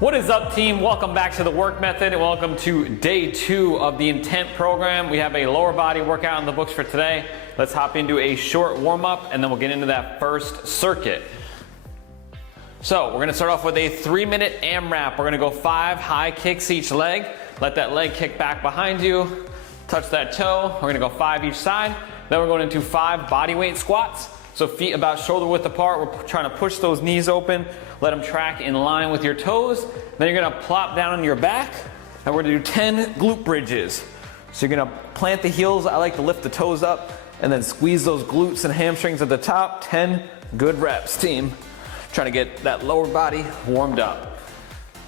What is up, team? Welcome back to the work method and welcome to day 2 of the intent program. We have a lower body workout in the books for today. Let's hop into a short warm-up and then we'll get into that first circuit. So we're gonna start off with a 3-minute AMRAP. We're gonna go 5 high kicks each leg. Let that leg kick back behind you. Touch that toe. We're gonna go 5 each side. Then we're going into 5 body weight squats. So feet about shoulder width apart. We're trying to push those knees open. Let them track in line with your toes. Then you're gonna plop down on your back and we're gonna do 10 glute bridges. So you're gonna plant the heels. I like to lift the toes up and then squeeze those glutes and hamstrings at the top. 10 good reps, team. Trying to get that lower body warmed up.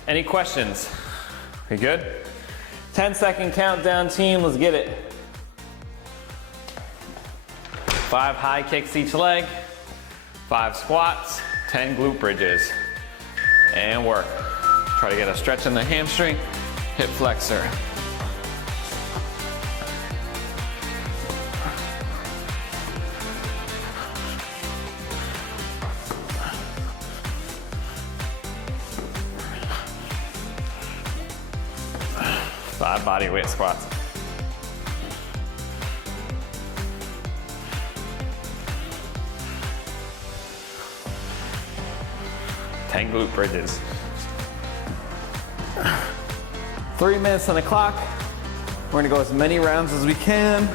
Any questions? We good? 10-second countdown, team. Let's get it. 5 high kicks each leg, 5 squats, 10 glute bridges, and work. Try to get a stretch in the hamstring, hip flexor. Five body weight squats. Glute bridges. 3 minutes on the clock. We're gonna go as many rounds as we can.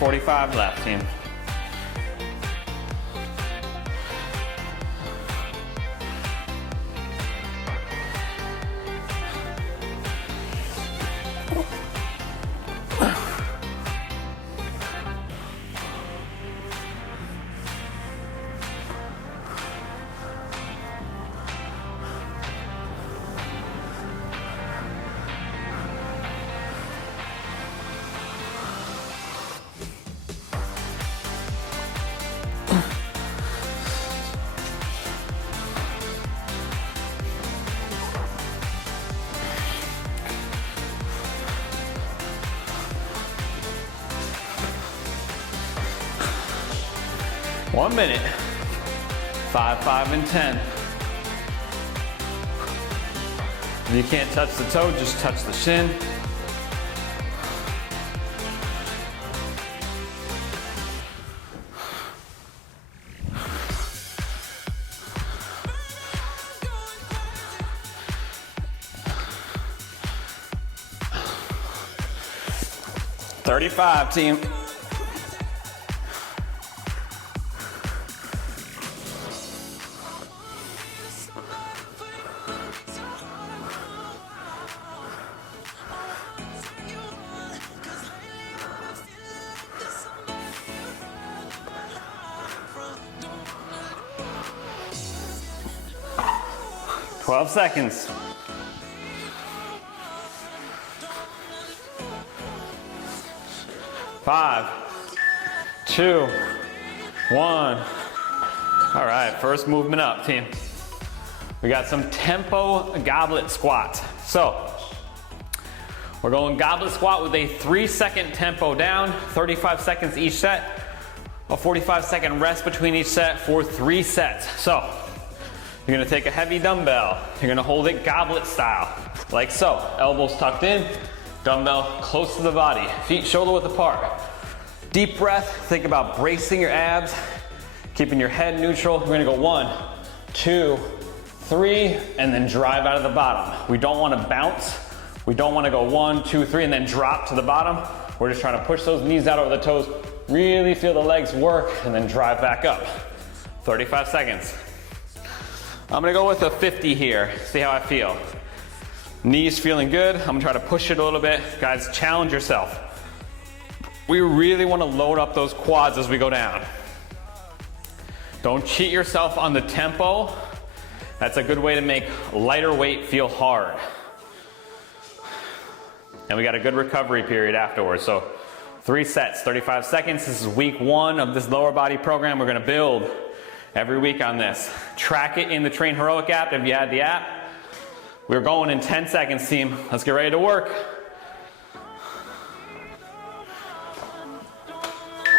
.45 left, team. One minute. 5, 5, and 10. If you can't touch the toe, just touch the shin. .35, team. Seconds. 5, 2, 1. All right, first movement up, team. We got some tempo goblet squats. So we're going goblet squat with a 3-second tempo down, 35 seconds each set, a 45-second rest between each set for 3 sets. So you're gonna take a heavy dumbbell. You're gonna hold it goblet style, like so. Elbows tucked in, dumbbell close to the body, feet shoulder width apart. Deep breath, think about bracing your abs, keeping your head neutral. We're gonna go 1, 2, 3, and then drive out of the bottom. We don't wanna bounce. We don't wanna go 1, 2, 3, and then drop to the bottom. We're just trying to push those knees out over the toes, really feel the legs work, and then drive back up. 35 seconds. I'm gonna go with a 50 here, see how I feel. Knees feeling good, I'm gonna try to push it a little bit. Guys, challenge yourself. We really wanna load up those quads as we go down. Don't cheat yourself on the tempo. That's a good way to make lighter weight feel hard. And we got a good recovery period afterwards. So 3 sets, 35 seconds. This is week 1 of this lower body program. We're gonna build every week on this. Track it in the Train Heroic app if you had the app. We're going in 10 seconds, team. Let's get ready to work.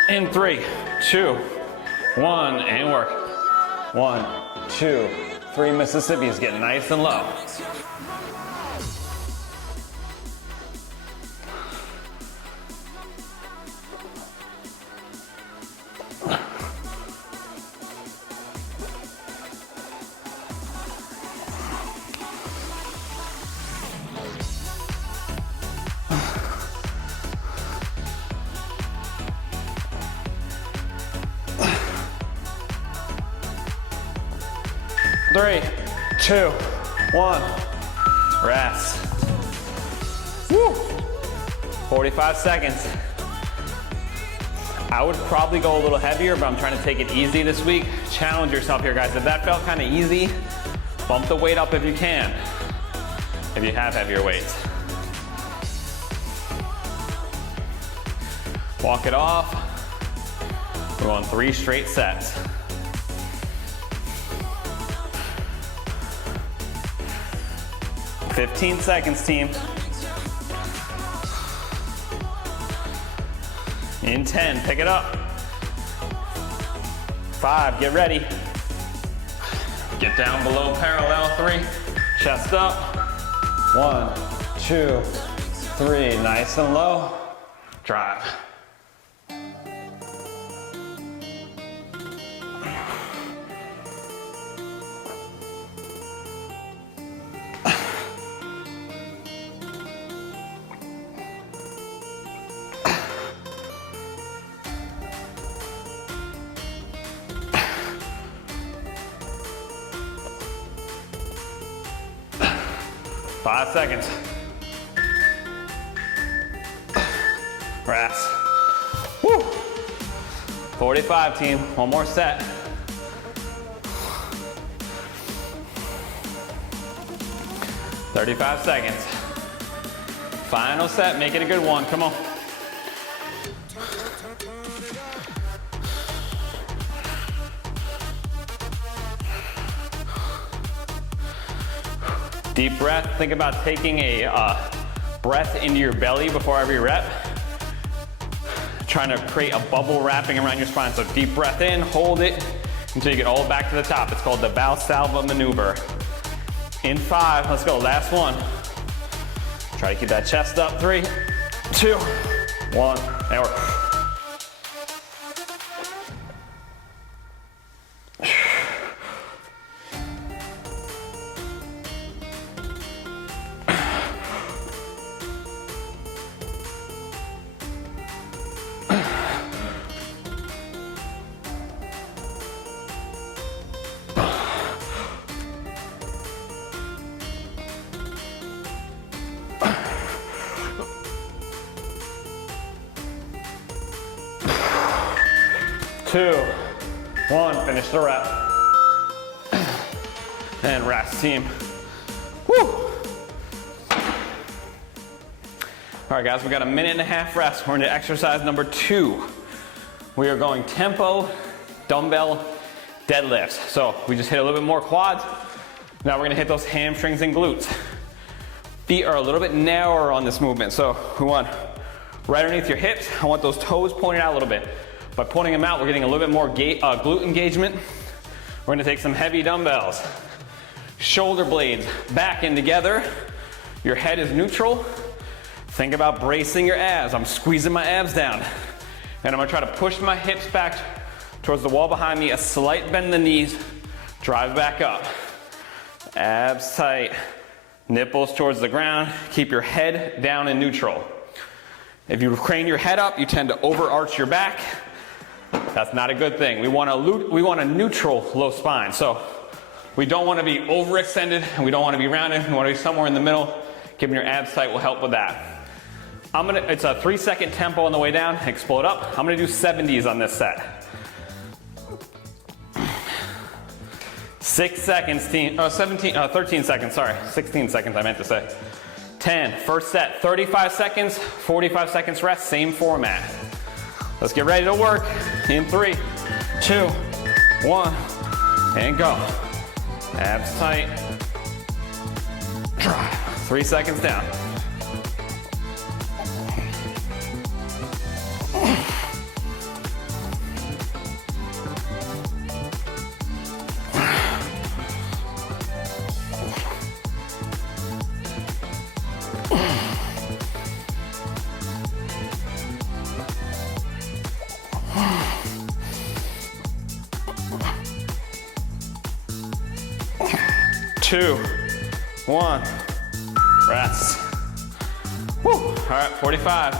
In 3, 2, 1, and work. 1, 2, 3 Mississippis. Get nice and low. Three, 2, 1, rest. Woo. 45 seconds. I would probably go a little heavier, but I'm trying to take it easy this week. Challenge yourself here, guys. If that felt kind of easy, bump the weight up if you can, if you have heavier weights. Walk it off. We're going 3 straight sets. "15 seconds, team. In 10, pick it up. 5, get ready. Get down below parallel. 3, chest up. 1, 2, 3, nice and low. Drive. Five seconds. Rest. Woo. 45, team. One more set. "35 seconds. Final set. Make it a good one. Come on. Deep breath. Think about taking a breath into your belly before every rep. Trying to create a bubble wrapping around your spine. So deep breath in, hold it until you get all back to the top. It's called the Valsalva maneuver. In 5, let's go. Last one. Try to keep that chest up. 3, 2, 1, and work. Two, 1, finish the rep. And rest, team. Woo! All right, guys, we got a 1.5-minute rest. We're into exercise number 2. We are going tempo, dumbbell, deadlifts. So we just hit a little bit more quads. Now we're gonna hit those hamstrings and glutes. Feet are a little bit narrower on this movement. So we want right underneath your hips. I want those toes pointed out a little bit. By pointing them out, we're getting a little bit more glute engagement. We're gonna take some heavy dumbbells. Shoulder blades back and together. Your head is neutral. Think about bracing your abs. I'm squeezing my abs down. And I'm gonna try to push my hips back towards the wall behind me, a slight bend in the knees, drive back up. Abs tight, nipples towards the ground. Keep your head down and neutral. If you crane your head up, you tend to overarch your back. That's not a good thing. We want a neutral low spine. So we don't want to be overextended and we don't want to be rounded. We want to be somewhere in the middle. Keeping your abs tight will help with that. It's a 3-second tempo on the way down. Explode up. I'm going to do 70s on this set. 6 seconds, team. 13 seconds, sorry. 16 seconds, I meant to say. 10, first set, 35 seconds, 45 seconds rest, same format. Let's get ready to work in 3, 2, 1, and go. Abs tight. 3 seconds down. Two, 1, rest. Woo. All right, 45.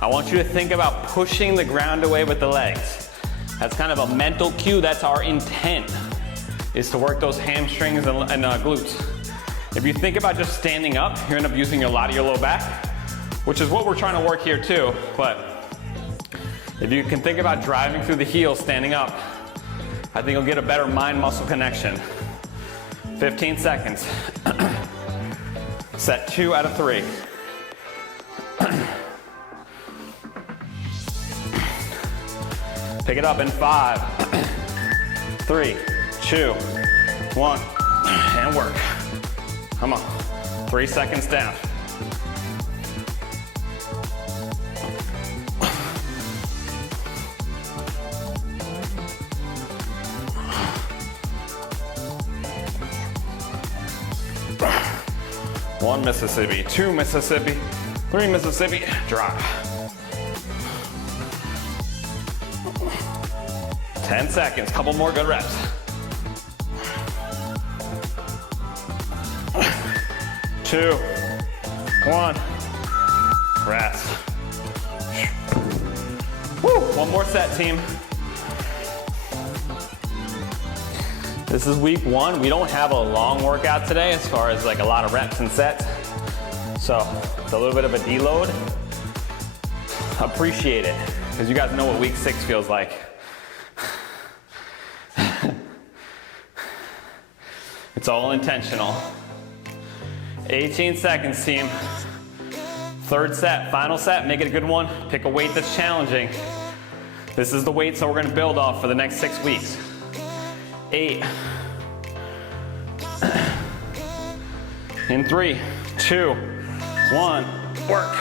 I want you to think about pushing the ground away with the legs. That's kind of a mental cue. That's our intent, is to work those hamstrings and glutes. If you think about just standing up, you end up using a lot of your low back, which is what we're trying to work here too. But if you can think about driving through the heels standing up, I think you'll get a better mind-muscle connection. 15 seconds. Set 2 out of 3. Pick it up in 5, 3, 2, 1, and work. Come on, 3 seconds down. One Mississippi, 2 Mississippi, 3 Mississippi, drop. 10 seconds, couple more good reps. 2, 1, rest. Woo, one more set, team. This is week 1. We don't have a long workout today as far as like a lot of reps and sets. So it's a little bit of a deload. Appreciate it, because you guys know what week 6 feels like. It's all intentional. 18 seconds, team. 3rd set, final set, make it a good one. Pick a weight that's challenging. This is the weights that we're gonna build off for the next 6 weeks. 8. In 3, 2, 1, work.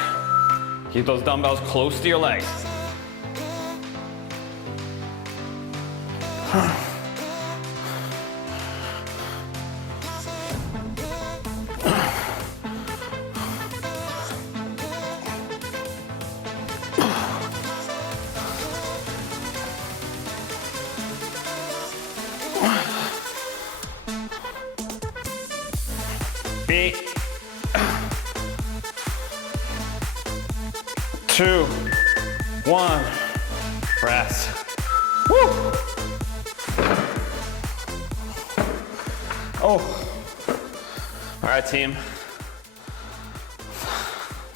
Keep those dumbbells close to your legs. Feet. 2, 1, rest. Woo! Oh. All right, team.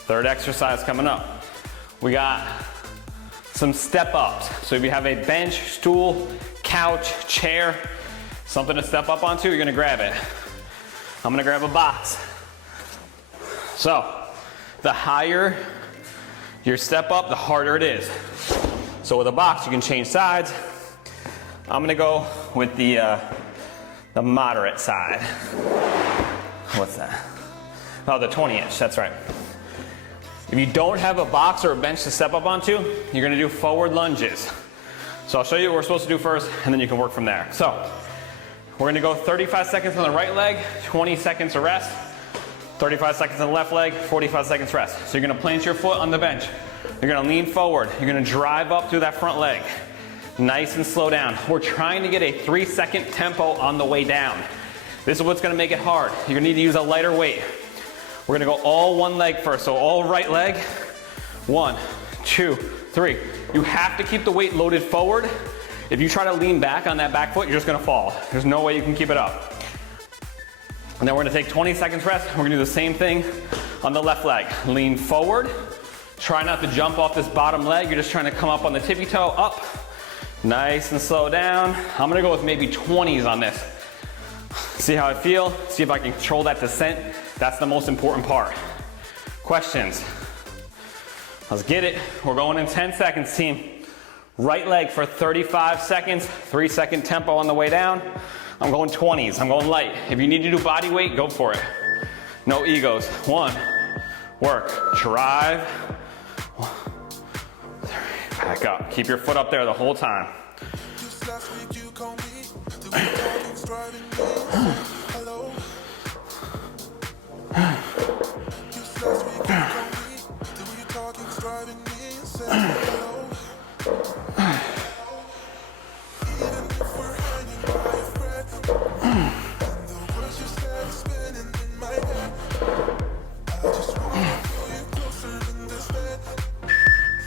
3rd exercise coming up. We got some step ups. So if you have a bench, stool, couch, chair, something to step up onto, you're gonna grab it. I'm gonna grab a box. So, the higher your step up, the harder it is. So with a box, you can change sides. I'm gonna go with the moderate side. What's that? Oh, the 20-inch, that's right. If you don't have a box or a bench to step up onto, you're gonna do forward lunges. So I'll show you what we're supposed to do first, and then you can work from there. So, we're gonna go 35 seconds on the right leg, 20 seconds to rest, 35 seconds on the left leg, 45 seconds rest. So you're gonna plant your foot on the bench. You're gonna lean forward. You're gonna drive up through that front leg. Nice and slow down. We're trying to get a 3-second tempo on the way down. This is what's gonna make it hard. You're gonna need to use a lighter weight. We're gonna go all one leg first. So all right leg, 1, 2, 3. You have to keep the weight loaded forward. If you try to lean back on that back foot, you're just gonna fall. There's no way you can keep it up. And then we're gonna take 20 seconds rest. We're gonna do the same thing on the left leg. Lean forward. Try not to jump off this bottom leg. You're just trying to come up on the tippy toe, up. Nice and slow down. I'm gonna go with maybe 20s on this. See how I feel? See if I can control that descent. That's the most important part. Questions? Let's get it. We're going in 10 seconds, team. Right leg for 35 seconds, 3-second tempo on the way down. I'm going 20s, I'm going light. If you need to do body weight, go for it. No egos. 1, work, drive. 3, back up. Keep your foot up there the whole time.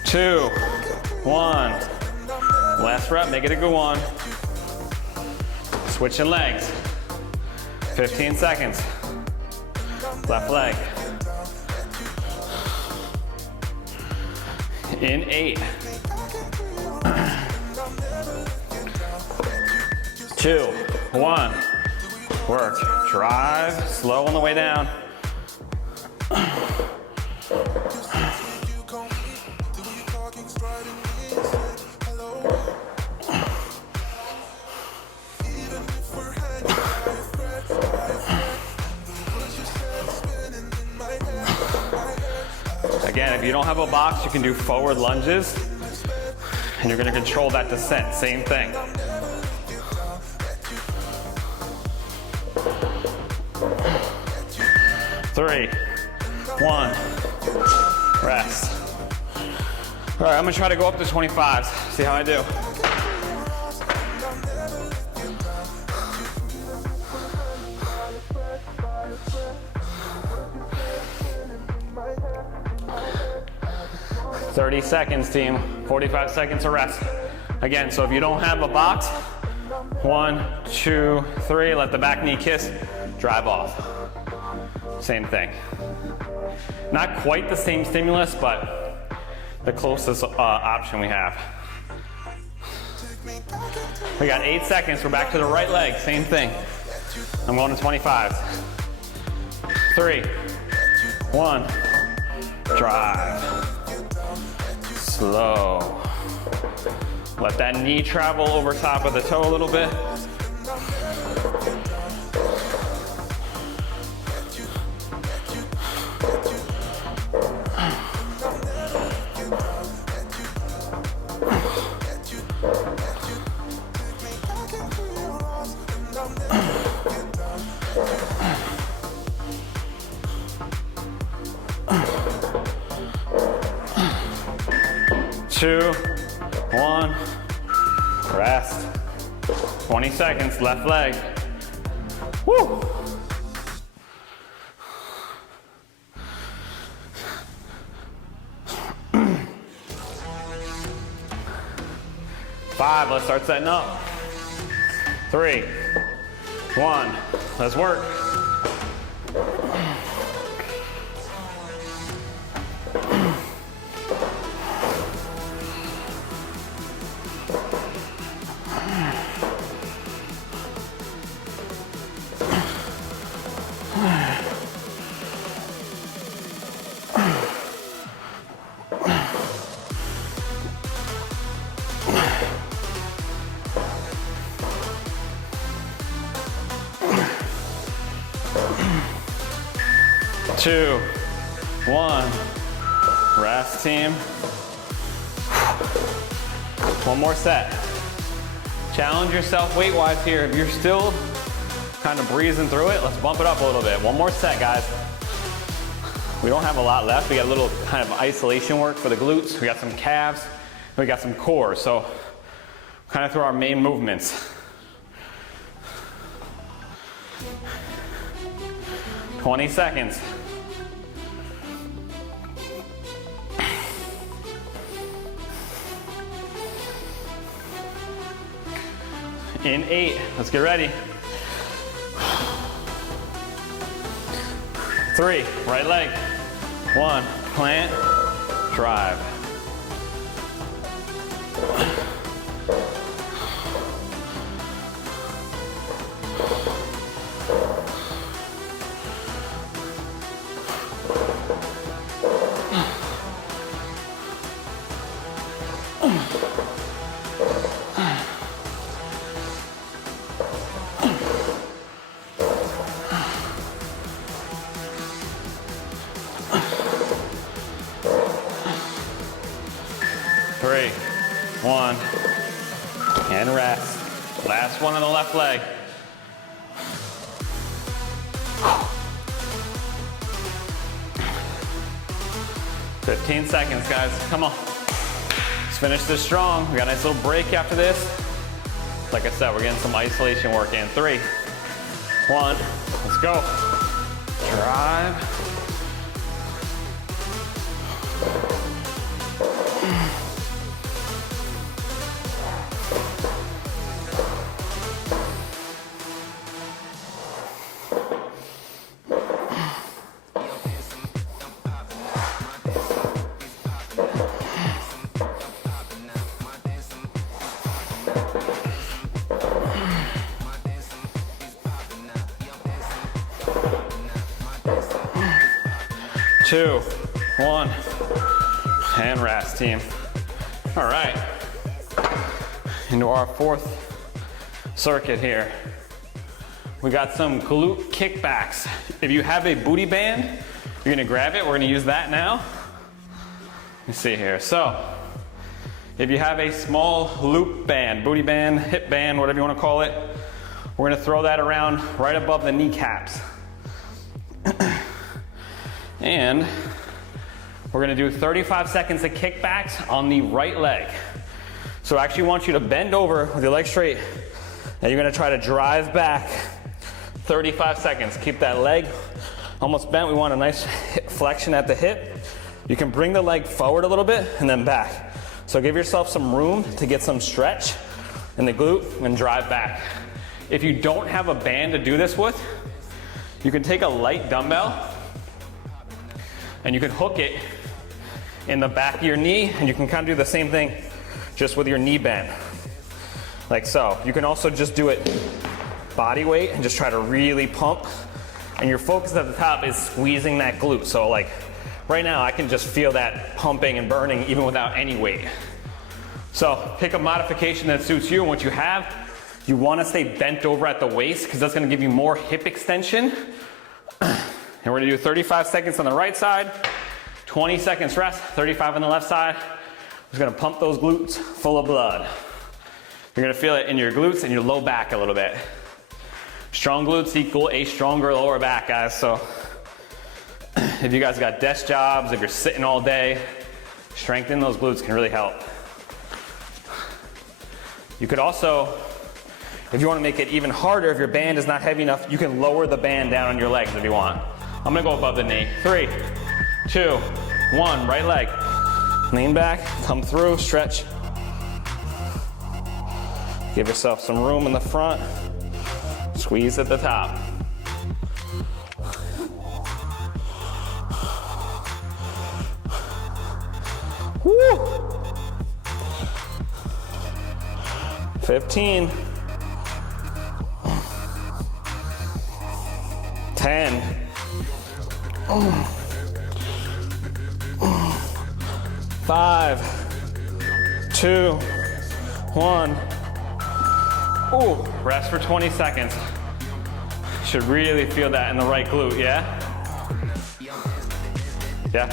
2, 1. Last rep, make it a good one. Switching legs. 15 seconds. Left leg. In 8. 2, 1. Work. Drive. Slow on the way down. Again, if you don't have a box, you can do forward lunges, and you're gonna control that descent, same thing. Three, 1, rest. All right, I'm gonna try to go up to 25s, see how I do. "30 seconds, team. 45 seconds of rest." Again, so if you don't have a box, 1, 2, 3, let the back knee kiss, drive off. Same thing. Not quite the same stimulus, but the closest option we have. We got 8 seconds. We're back to the right leg. Same thing. I'm going to 25s. 3, 1, drive. Slow. Let that knee travel over top of the toe a little bit. Two, 1, rest. 20 seconds, left leg. Woo! Five, let's start setting up. 3, 1, let's work. Two, 1, rest, team. One more set. Challenge yourself weight-wise here. If you're still kind of breezing through it, let's bump it up a little bit. One more set, guys. We don't have a lot left. We got a little kind of isolation work for the glutes. We got some calves. We got some core. So kind of through our main movements. 20 seconds. In 8, let's get ready. 3, right leg. 1, plant, drive. Three, one, and rest. Last one on the left leg. "15 seconds, guys, come on. Let's finish this strong. We got a nice little break after this. Like I said, we're getting some isolation work in. 3, 1, let's go. Drive. Two, one, and rest, team. All right, into our fourth circuit here. We got some glute kickbacks. If you have a booty band, you're gonna grab it. We're gonna use that now. Let me see here. So, if you have a small loop band, booty band, hip band, whatever you wanna call it, we're gonna throw that around right above the kneecaps. And we're gonna do 35 seconds of kickbacks on the right leg. So I actually want you to bend over with your leg straight, and you're gonna try to drive back 35 seconds. Keep that leg almost bent. We want a nice flexion at the hip. You can bring the leg forward a little bit and then back. So give yourself some room to get some stretch in the glute and drive back. If you don't have a band to do this with, you can take a light dumbbell and you can hook it in the back of your knee, and you can kind of do the same thing just with your knee bend, like so. You can also just do it body weight and just try to really pump, and your focus at the top is squeezing that glute. So like right now I can just feel that pumping and burning even without any weight. So pick a modification that suits you and what you have. You want to stay bent over at the waist because that's going to give you more hip extension. And we're gonna do 35 seconds on the right side, 20 seconds rest, 35 on the left side. We're just gonna pump those glutes full of blood. You're gonna feel it in your glutes and your low back a little bit. Strong glutes equal a stronger lower back, guys. So if you guys got desk jobs, if you're sitting all day, strengthening those glutes can really help. You could also, if you wanna make it even harder, if your band is not heavy enough, you can lower the band down on your legs if you want. I'm gonna go above the knee. 3, 2, 1, right leg. Lean back, come through, stretch. Give yourself some room in the front. Squeeze at the top. Woo! 15. 10. 5, 2, 1. Ooh, rest for 20 seconds. Should really feel that in the right glute, yeah? Yeah.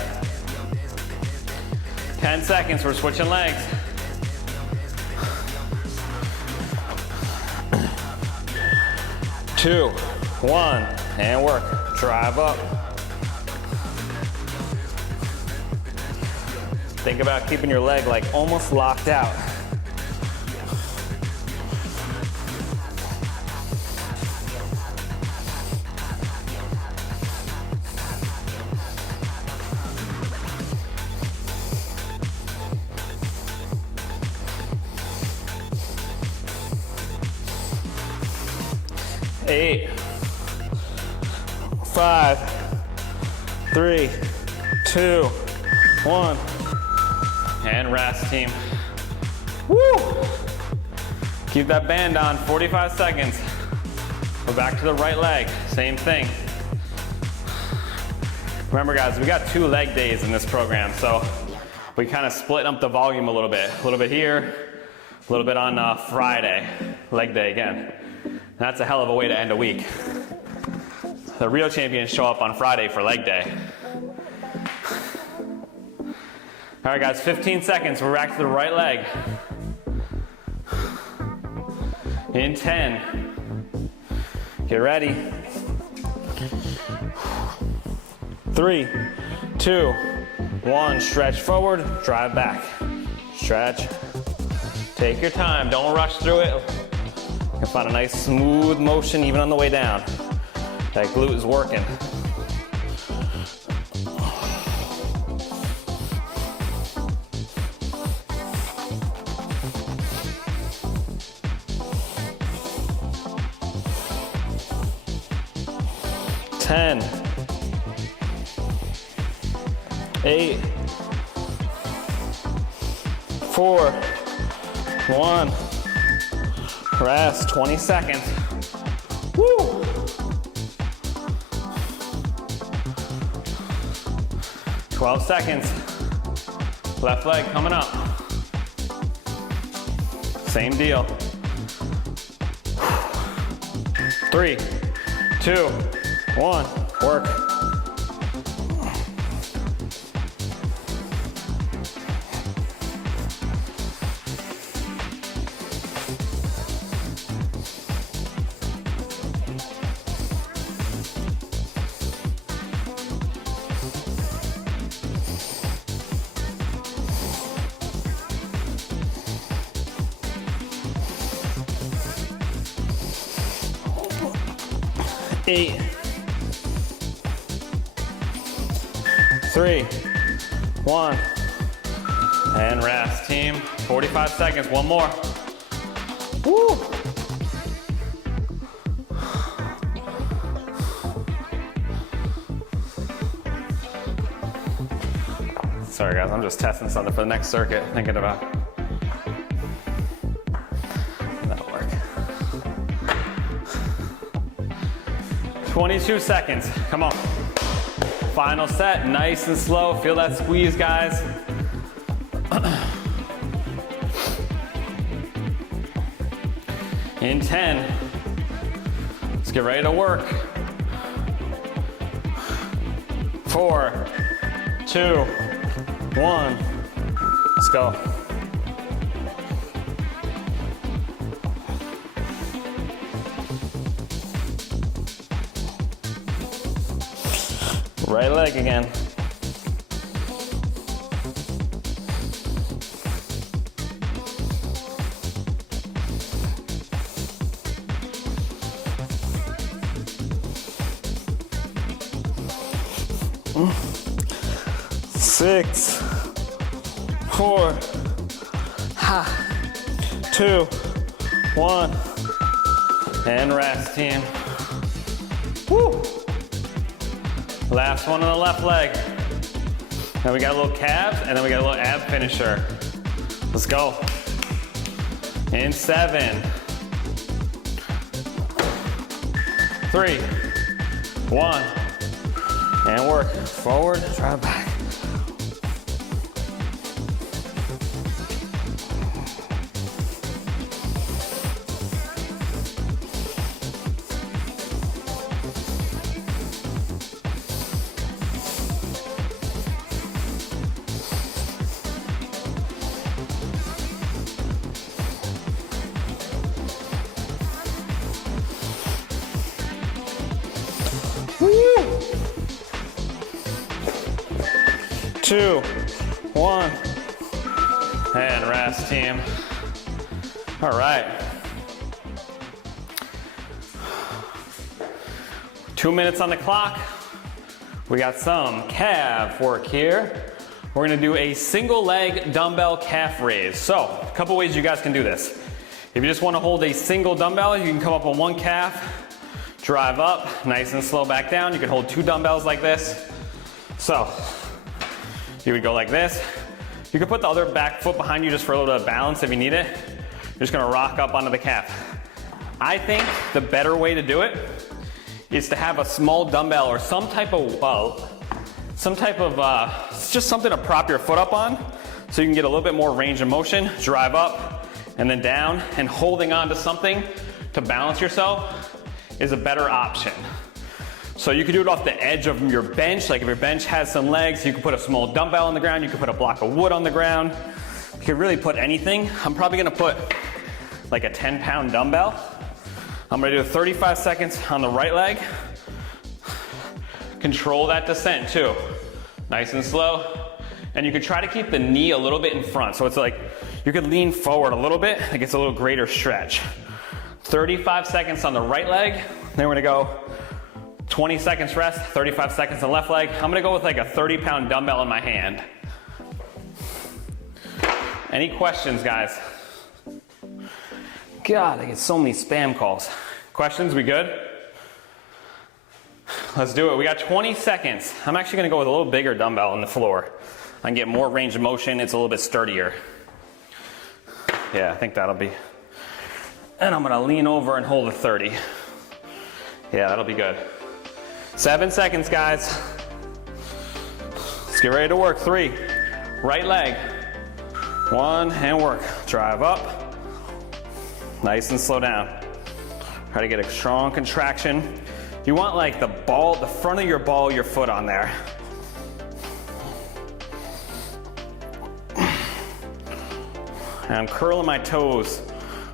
10 seconds, we're switching legs. Two, one, and work. Drive up. Think about keeping your leg like almost locked out. Eight, 5, 3, 2, 1. And rest, team. Woo! Keep that band on, 45 seconds. We're back to the right leg, same thing. Remember guys, we got 2 leg days in this program, so we kind of split up the volume a little bit here, a little bit on Friday, leg day again. And that's a hell of a way to end a week. The real champions show up on Friday for leg day. All right guys, 15 seconds, we're back to the right leg. In 10, get ready. 3, 2, 1, stretch forward, drive back. Stretch, take your time, don't rush through it. You can find a nice smooth motion even on the way down. That glute is working. Ten, 8, 4, 1, rest, 20 seconds. Woo! Twelve seconds. Left leg coming up. Same deal. 3, 2, 1, work. Eight, 3, 1, and rest, team. 45 seconds, one more. Woo! Sorry guys, I'm just testing something for the next circuit, thinking about. That'll work. 22 seconds, come on. Final set, nice and slow. Feel that squeeze, guys. In 10. Let's get ready to work. 4, 2, 1. Let's go. Right leg again. Six, 4, 2, 1, and rest, team. Woo! Last one on the left leg. Now we got a little calves, and then we got a little ab finisher. Let's go. In 7, 3, 1, and work. Forward, drive back. Woo! 2, 1, and rest, team. All right. 2 minutes on the clock. We got some calf work here. We're gonna do a single leg dumbbell calf raise. So, a couple ways you guys can do this. If you just wanna hold a single dumbbell, you can come up on one calf, drive up, nice and slow back down. You can hold 2 dumbbells like this. So, you would go like this. You can put the other back foot behind you just for a little bit of balance if you need it. You're just gonna rock up onto the calf. I think the better way to do it is to have a small dumbbell or some type of, just something to prop your foot up on so you can get a little bit more range of motion, drive up and then down, and holding on to something to balance yourself is a better option. So you could do it off the edge of your bench. Like if your bench has some legs, you could put a small dumbbell on the ground, you could put a block of wood on the ground. You could really put anything. I'm probably gonna put like a 10-pound dumbbell. I'm gonna do 35 seconds on the right leg. Control that descent too. Nice and slow. And you could try to keep the knee a little bit in front. So it's like, you could lean forward a little bit, it gets a little greater stretch. 35 seconds on the right leg. Then we're gonna go 20 seconds rest, 35 seconds on the left leg. I'm gonna go with like a 30-pound dumbbell in my hand. Any questions, guys? God, I get so many spam calls. Questions, we good? Let's do it. We got 20 seconds. I'm actually gonna go with a little bigger dumbbell on the floor. I can get more range of motion, it's a little bit sturdier. Yeah, I think that'll be. And I'm gonna lean over and hold a 30. Yeah, that'll be good. 7 seconds, guys. Let's get ready to work. 3, right leg. 1, and work. Drive up. Nice and slow down. Try to get a strong contraction. You want like the ball, the front of your ball, your foot on there. And I'm curling my toes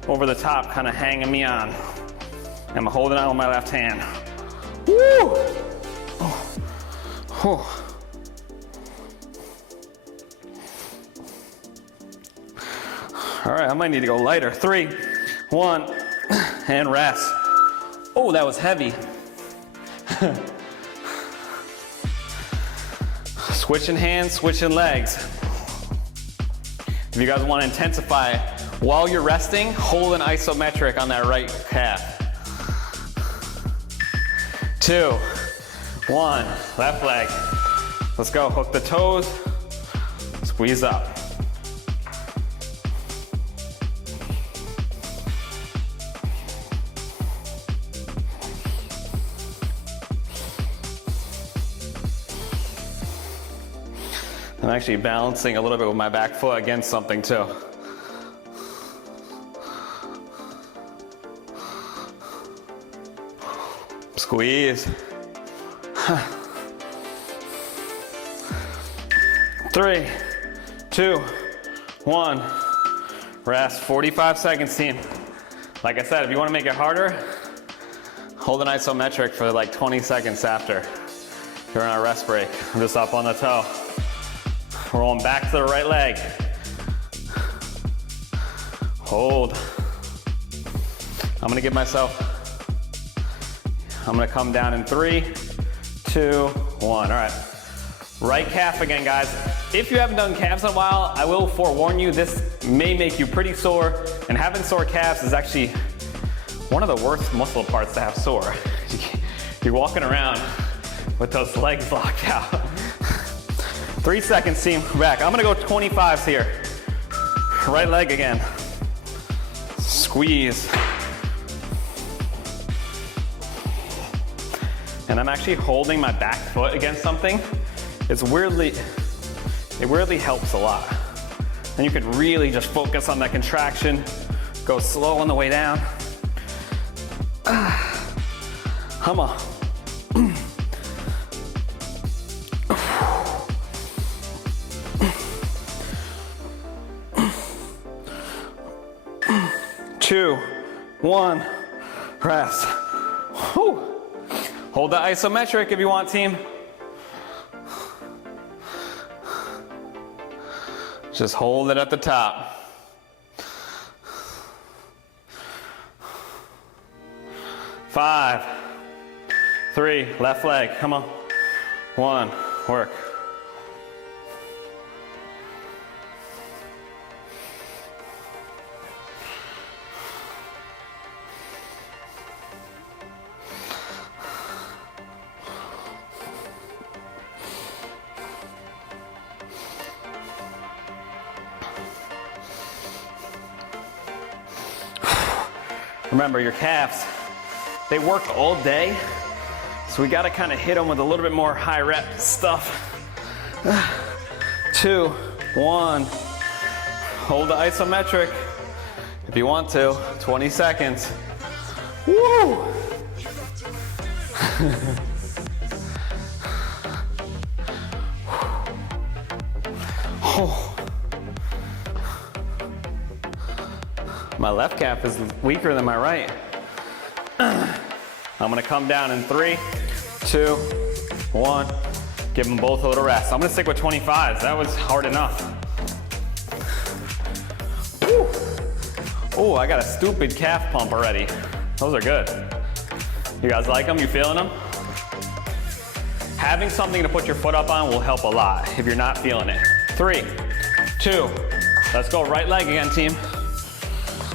over the top, kind of hanging me on. I'm holding on with my left hand. Woo! Oh. Oh. All right, I might need to go lighter. 3, 1, and rest. Oh, that was heavy. Switching hands, switching legs. If you guys want to intensify while you're resting, hold an isometric on that right calf. 2, 1, left leg. Let's go, hook the toes, squeeze up. I'm actually balancing a little bit with my back foot against something too. Squeeze. 3, 2, 1. Rest. 45 seconds, team. Like I said, if you want to make it harder, hold an isometric for like 20 seconds after during our rest break. I'm just up on the toe. Rolling back to the right leg. Hold. I'm gonna give myself, I'm gonna come down in 3, 2, 1. All right. Right calf again, guys. If you haven't done calves in a while, I will forewarn you, this may make you pretty sore, and having sore calves is actually one of the worst muscle parts to have sore. You're walking around with those legs locked out. 3 seconds, team, back. I'm gonna go 25s here. Right leg again. Squeeze. And I'm actually holding my back foot against something. It weirdly helps a lot. And you could really just focus on that contraction. Go slow on the way down. Come on. 2, 1, rest. Whew. Hold the isometric if you want, team. Just hold it at the top. 5, 3, left leg, come on. 1, work. Remember, your calves, they work all day, so we gotta kind of hit them with a little bit more high rep stuff. 2, 1. Hold the isometric if you want to. 20 seconds. Woo! Oh. My left calf is weaker than my right. I'm gonna come down in 3, 2, 1. Give them both a little rest. I'm gonna stick with 25s. That was hard enough. Oh, I got a stupid calf pump already. Those are good. You guys like them? You feeling them? Having something to put your foot up on will help a lot if you're not feeling it. 3, 2, let's go. Right leg again, team.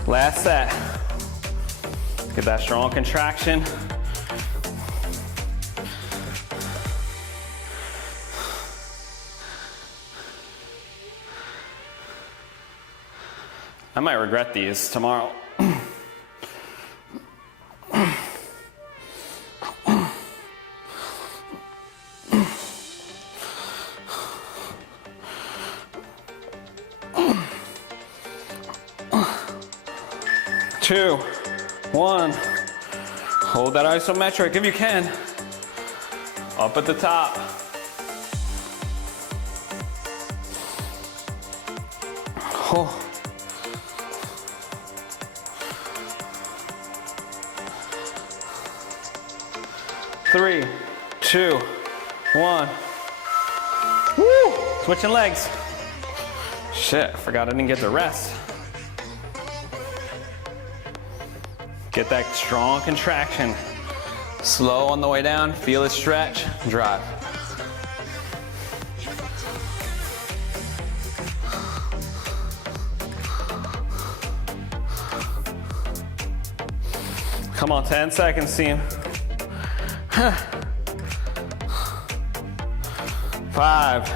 Last set. Get that strong contraction. I might regret these tomorrow. 2, 1. Hold that isometric if you can. Up at the top. Oh. 3, 2, 1. Woo! Switching legs. Shit, I forgot I didn't get the rest. Get that strong contraction. Slow on the way down, feel it stretch, drive. Come on, 10 seconds, team. 5,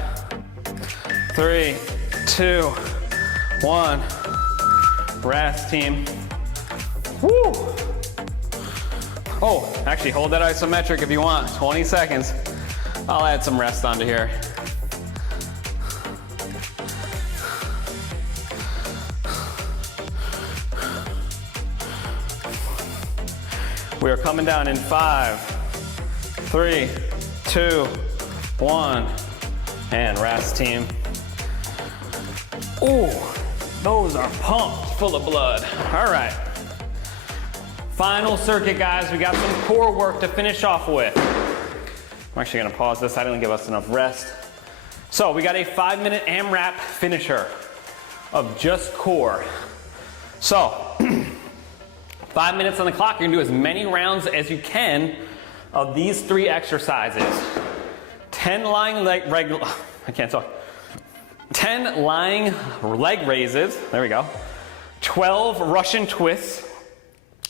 3, 2, 1. Rest, team. Woo! Oh, actually hold that isometric if you want. 20 seconds. I'll add some rest onto here. We are coming down in 5, 3, 2, 1. And rest, team. Ooh, those are pumped full of blood. All right. Final circuit, guys. We got some core work to finish off with. I'm actually gonna pause this. I didn't give us enough rest. So we got a 5-minute AMRAP finisher of just core. So 5 minutes on the clock. You're gonna do as many rounds as you can of these 3 exercises. 10 lying leg, 10 lying leg raises. There we go. 12 Russian twists.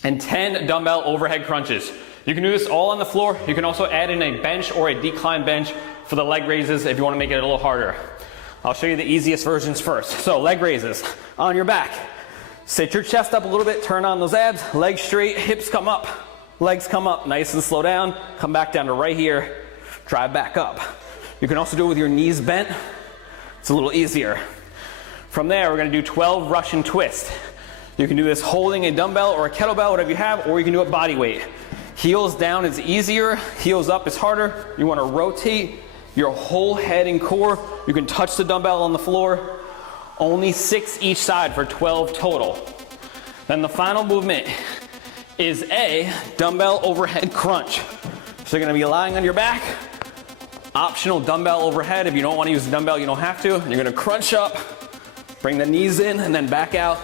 And 10 dumbbell overhead crunches. You can do this all on the floor. You can also add in a bench or a decline bench for the leg raises if you want to make it a little harder. I'll show you the easiest versions first. So leg raises on your back. Sit your chest up a little bit, turn on those abs, legs straight, hips come up, legs come up, nice and slow down, come back down to right here, drive back up. You can also do it with your knees bent. It's a little easier. From there, we're gonna do 12 Russian twists. You can do this holding a dumbbell or a kettlebell, whatever you have, or you can do it body weight. Heels down is easier, heels up is harder. You wanna rotate your whole head and core. You can touch the dumbbell on the floor. Only 6 each side for 12 total. Then the final movement is a dumbbell overhead crunch. So you're gonna be lying on your back, optional dumbbell overhead. If you don't wanna use the dumbbell, you don't have to. You're gonna crunch up, bring the knees in, and then back out.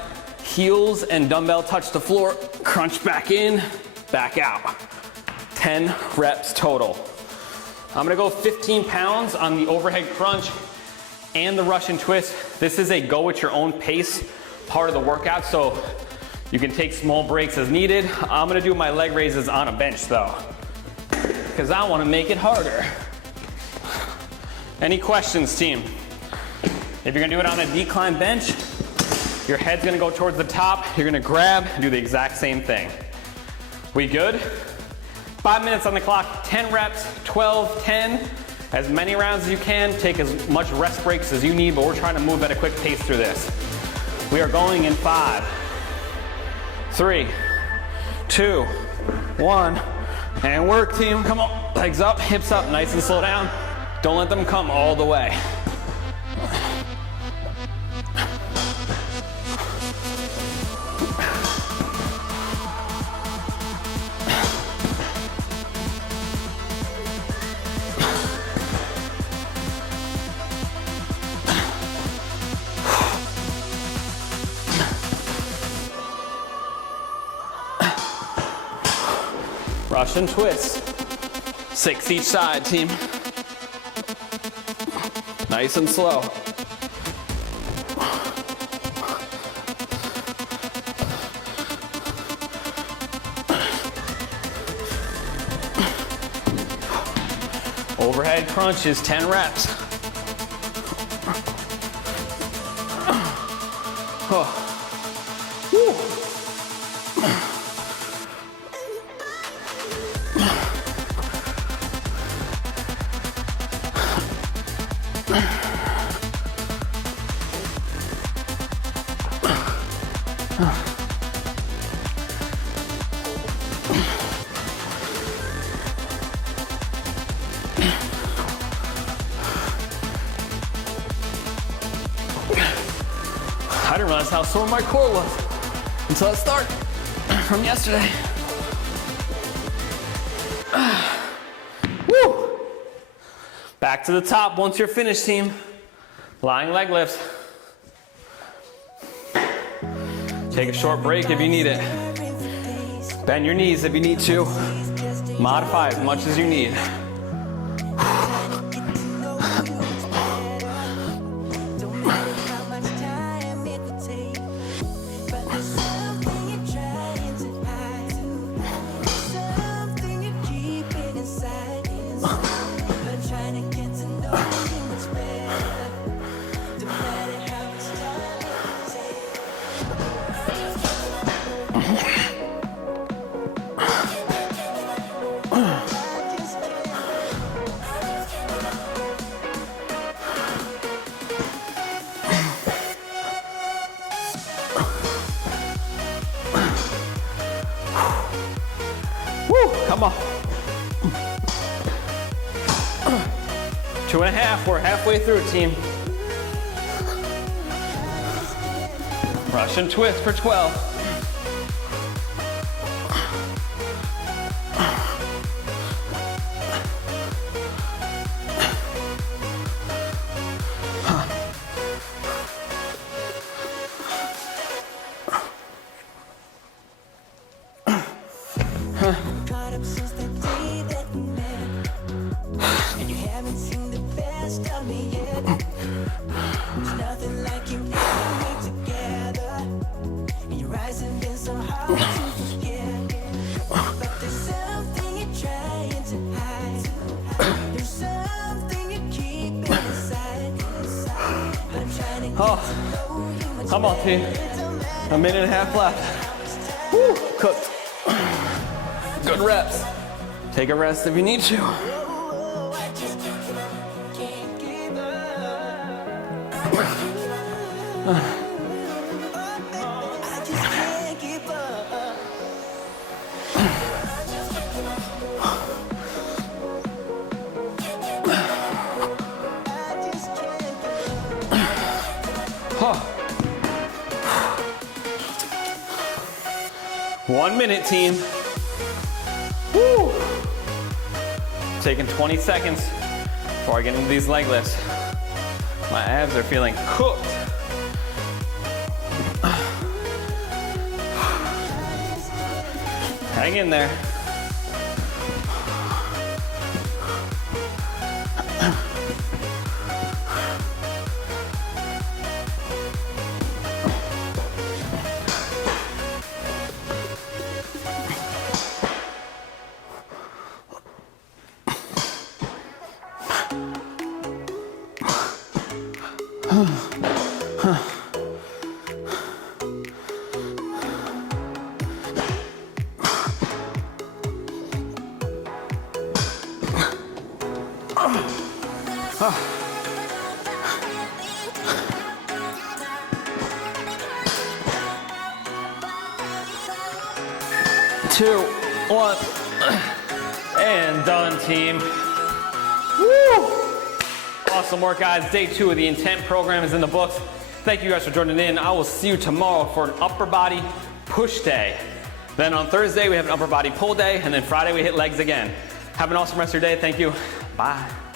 Heels and dumbbell touch the floor, crunch back in, back out. 10 reps total. I'm gonna go 15 pounds on the overhead crunch and the Russian twist. This is a go at your own pace part of the workout, so you can take small breaks as needed. I'm gonna do my leg raises on a bench though, because I wanna make it harder. Any questions, team? If you're gonna do it on a decline bench, Your head's gonna go towards the top. You're gonna grab, do the exact same thing. We good? 5 minutes on the clock, 10 reps, 12, 10. As many rounds as you can. Take as much rest breaks as you need, but we're trying to move at a quick pace through this. We are going in 5, 3, 2, 1. And work, team. Come on. Legs up, hips up, nice and slow down. Don't let them come all the way. Russian twist. 6 each side, team. Nice and slow. Overhead crunches, 10 reps. Oh. I didn't realize how sore my core was until I started from yesterday. Woo! Back to the top once you're finished, team. Lying leg lifts. Take a short break if you need it. Bend your knees if you need to. Modify as much as you need. Come on. 2.5, we're halfway through, team. Russian twist for 12. Oh, come on, team. 1.5 minutes left. Woo, cooked. Good reps. Take a rest if you need to. Huh. 1 minute, team. Woo. Taking 20 seconds before I get into these leg lifts. My abs are feeling cooked. Hang in there. Two, one, and done, team. Woo! Awesome work, guys. Day 2 of the Intent program is in the books. Thank you guys for joining in. I will see you tomorrow for an upper body push day. Then on Thursday, we have an upper body pull day, and then Friday, we hit legs again. Have an awesome rest of your day. Thank you. Bye.